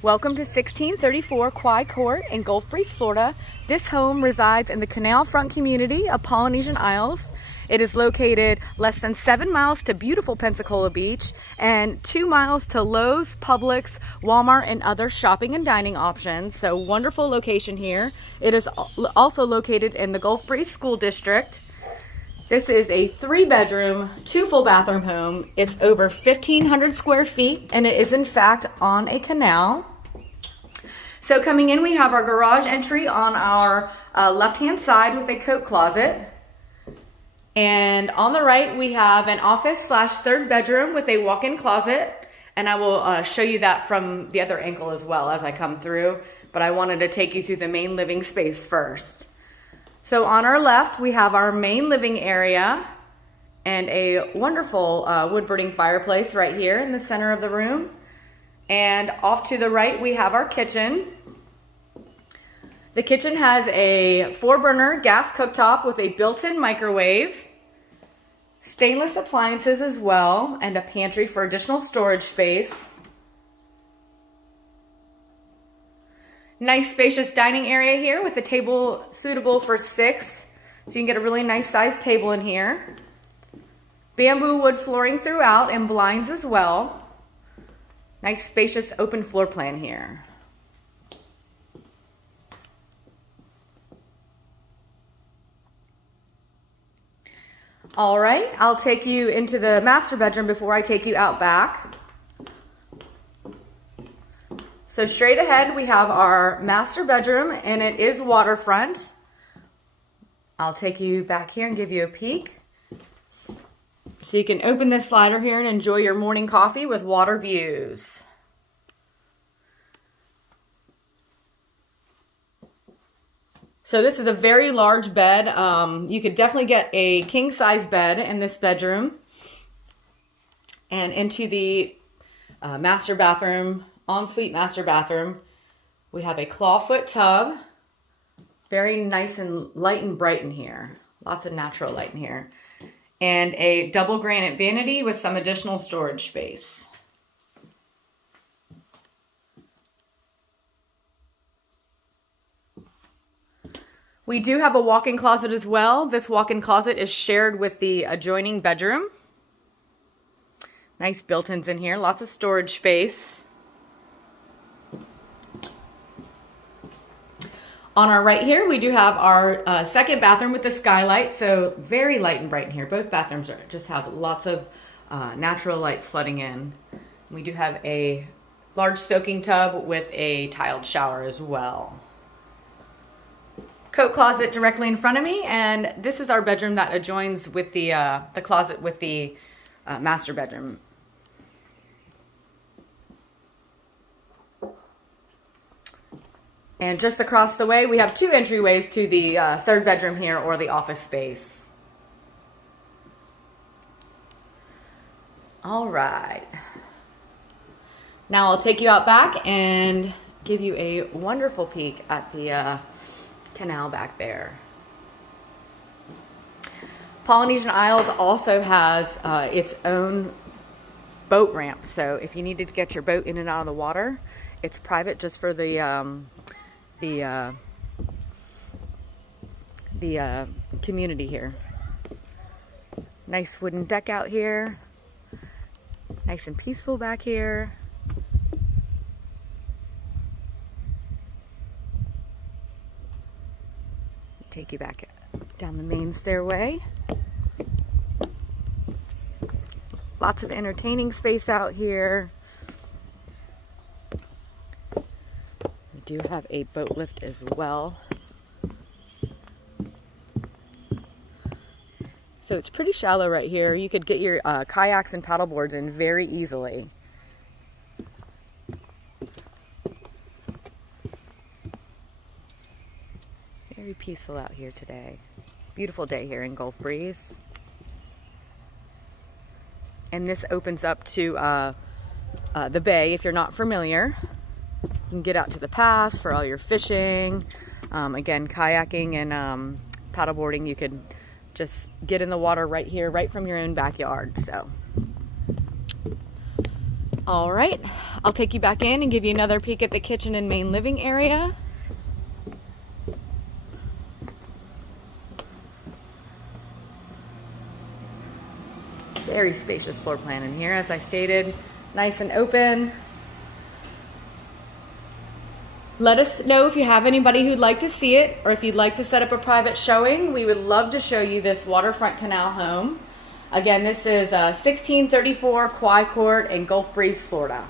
Welcome to 1634 Kauai Court in Gulf Breeze, Florida. This home resides in the Canal front community of Polynesian Isles. It is located less than 7 miles to beautiful Pensacola Beach and 2 miles to Lowe's, Publix, Wal-Mart, and other shopping and dining options. So wonderful location here. It is also located in the Gulf Breeze School District. This is a 3-bedroom, 2 full bathroom home. It's over 1,500 square feet, and it is in fact on a canal. So coming in, we have our garage entry on our left-hand side with a coat closet. And on the right, we have an office / 3rd bedroom with a walk-in closet. And I will show you that from the other angle as well as I come through. But I wanted to take you through the main living space first. So on our left, we have our main living area and a wonderful wood-burning fireplace right here in the center of the room. And off to the right, we have our kitchen. The kitchen has a 4-burner gas cooktop with a built-in microwave, stainless appliances as well, and a pantry for additional storage space. Nice spacious dining area here with a table suitable for 6. So you can get a really nice sized table in here. Bamboo wood flooring throughout and blinds as well. Nice spacious open floor plan here. All right, I'll take you into the master bedroom before I take you out back. So straight ahead, we have our master bedroom, and it is waterfront. I'll take you back here and give you a peek. So you can open this slider here and enjoy your morning coffee with water views. So this is a very large bed. You could definitely get a king-size bed in this bedroom. And into the master bathroom, ensuite master bathroom, we have a clawfoot tub. Very nice and light and bright in here. Lots of natural light in here. And a double granite vanity with some additional storage space. We do have a walk-in closet as well. This walk-in closet is shared with the adjoining bedroom. Nice built-ins in here, lots of storage space. On our right here, we do have our second bathroom with the skylight, so very light and bright in here. Both bathrooms just have lots of natural light flooding in. We do have a large soaking tub with a tiled shower as well. Coat closet directly in front of me, and this is our bedroom that adjoins with the closet with the master bedroom. And just across the way, we have 2 entryways to the 3rd bedroom here, or the office space. All right. Now I'll take you out back and give you a wonderful peek at the canal back there. Polynesian Isles also has its own boat ramp. So if you needed to get your boat in and out of the water, it's private just for the community here. Nice wooden deck out here. Nice and peaceful back here. Take you back down the main stairway. Lots of entertaining space out here. We do have a boat lift as well. So it's pretty shallow right here. You could get your kayaks and paddleboards in very easily. Very peaceful out here today. Beautiful day here in Gulf Breeze. And this opens up to the bay if you're not familiar. You can get out to the pass for all your fishing. Again, kayaking and paddleboarding. You could just get in the water right here, right from your own backyard. So, All right, I'll take you back in and give you another peek at the kitchen and main living area. Very spacious floor plan in here, as I stated, nice and open. Let us know if you have anybody who'd like to see it, or if you'd like to set up a private showing. We would love to show you this waterfront canal home. Again, this is 1634 Kauai Court in Gulf Breeze, Florida.